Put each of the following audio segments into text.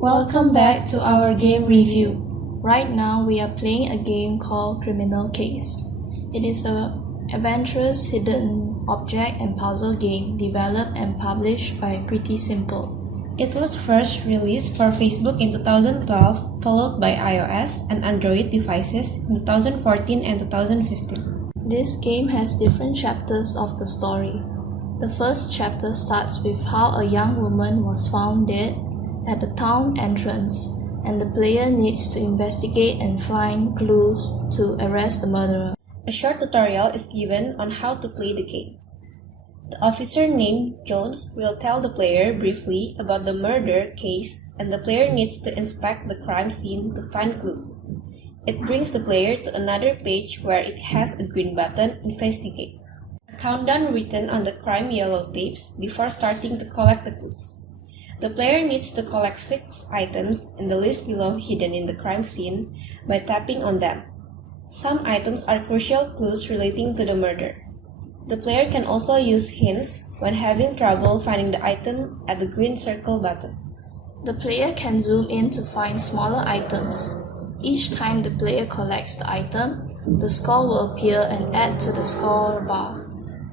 Welcome back to our game review. Right now we are playing a game called Criminal Case. It is an adventurous hidden object and puzzle game developed and published by Pretty Simple. It was first released for Facebook in 2012, followed by iOS and Android devices in 2014 and 2015. This game has different chapters of the story. The first chapter starts with how a young woman was found dead at the town entrance, and the player needs to investigate and find clues to arrest the murderer. A short tutorial is given on how to play the game. The officer named Jones will tell the player briefly about the murder case, and the player needs to inspect the crime scene to find clues. It brings the player to another page where it has a green button, Investigate. A countdown written on the crime yellow tapes before starting to collect the clues. The player needs to collect 6 items in the list below hidden in the crime scene by tapping on them. Some items are crucial clues relating to the murder. The player can also use hints when having trouble finding the item at the green circle button. The player can zoom in to find smaller items. Each time the player collects the item, the score will appear and add to the score bar.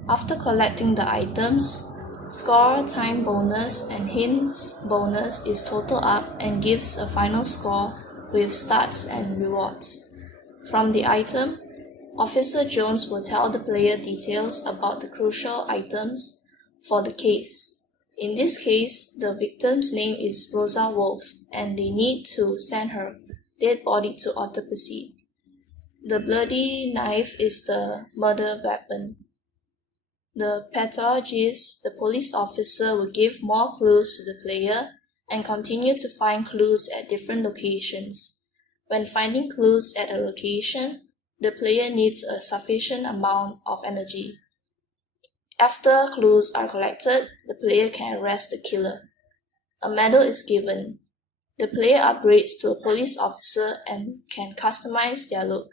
After collecting the items, score, time bonus, and hints bonus is totaled up and gives a final score with stats and rewards. From the item, Officer Jones will tell the player details about the crucial items for the case. In this case, the victim's name is Rosa Wolf, and they need to send her dead body to autopsy. The bloody knife is the murder weapon. The pathologist, the police officer, will give more clues to the player and continue to find clues at different locations. When finding clues at a location, the player needs a sufficient amount of energy. After clues are collected, the player can arrest the killer. A medal is given. The player upgrades to a police officer and can customize their look.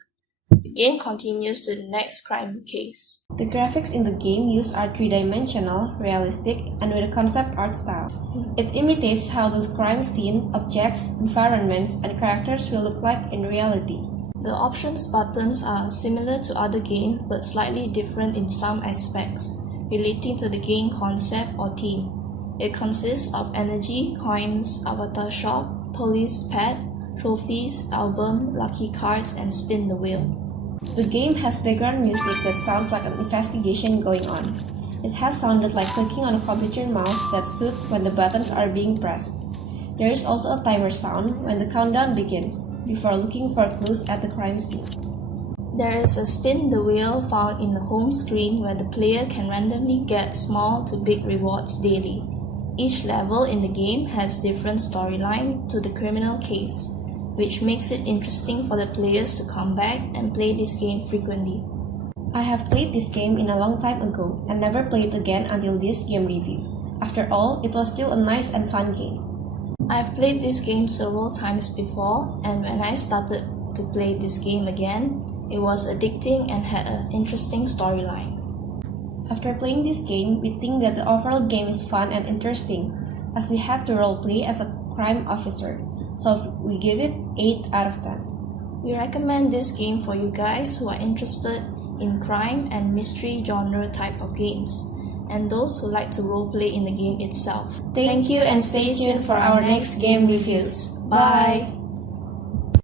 The game continues to the next crime case. The graphics in the game used are 3-dimensional, realistic, and with a concept art style. It imitates how the crime scene, objects, environments, and characters will look like in reality. The options buttons are similar to other games but slightly different in some aspects, relating to the game concept or theme. It consists of energy, coins, avatar shop, police pet, trophies, album, lucky cards, and spin the wheel. The game has background music that sounds like an investigation going on. It has sounded like clicking on a computer mouse that suits when the buttons are being pressed. There is also a timer sound when the countdown begins, before looking for clues at the crime scene. There is a spin the wheel found in the home screen where the player can randomly get small to big rewards daily. Each level in the game has different storyline to the criminal case, which makes it interesting for the players to come back and play this game frequently. I have played this game in a long time ago and never played again until this game review. After all, it was still a nice and fun game. I've played this game several times before, and when I started to play this game again, it was addicting and had an interesting storyline. After playing this game, we think that the overall game is fun and interesting, as we had to roleplay as a crime officer. So we give it 8 out of 10. We recommend this game for you guys who are interested in crime and mystery genre type of games, and those who like to roleplay in the game itself. Thank you and stay tuned for our next game reviews. Bye!